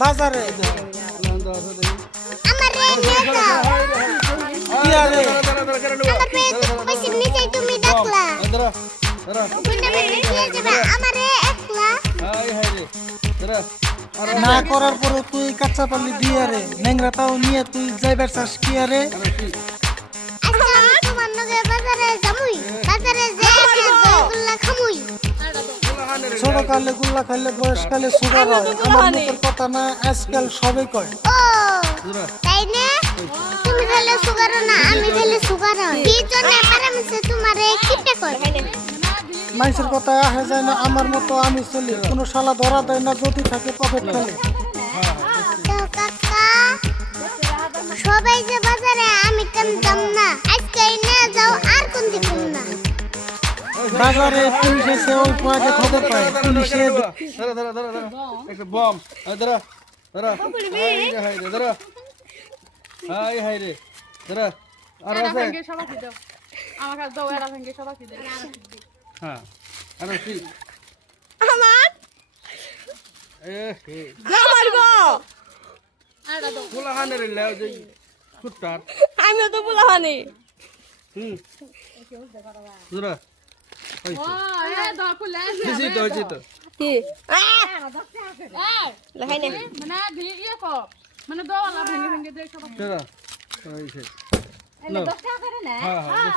বাজারে আমারে নিয়ে যাও কি আরে আমার পেয়ে পয়সা নিচে তুমি ডাকলা তুমি নিয়ে যাবে আমারে একলা না করার পরে তুই কাঁচা পাল্লি দিয়ে রে নেংরাটাও নিয়ে তুই যাইবার চাস কি আরে আজকে আমি তোমার লগে বাজারে যামুই বাজারে যে গুল্লা খামুই ছোট কালে গুল্লা খাইলে বয়স কালে সুগার হয় আমার মুখের কথা না আজকাল সবাই কয় ও তাই না তুমি তাহলে সুগার না আমি তাহলে সুগার কি জন্য পারামছে তোমারে কিপটা কর মানুষের কথা আহে যায় না আমার মতো আমি চলি কোনো শালা ধরা দেয় না যদি থাকে পকেট ফেলে তো কাকা সবাই যে বাজারে আমি কেন দাম না আজকে নিয়ে যাও আর কোন দিকুম না বাজারে পুলিশ এসে অল্প আগে খবর পায় পুলিশে একটা বম ধরা ধরা হাই রে ধরা হাই রে ধরা আর আছে আমার কাছে দাও এরা ভেঙে সবাই দে হ্যাঁ আর কি আমার এ মারবো আরে দাও ফুলা হানের লাও যে কুত্তার আমিও তো বুলাহানি ধরা ও এ দাও ফুলে দিছি তো হইছে তো কি এই লাগাই নে মানে দি ইয়ে কো মানে দাও ভেঙে ভেঙে দে সবাই ধরা হইছে এলে 10 টাকা করে না হ্যাঁ হ্যাঁ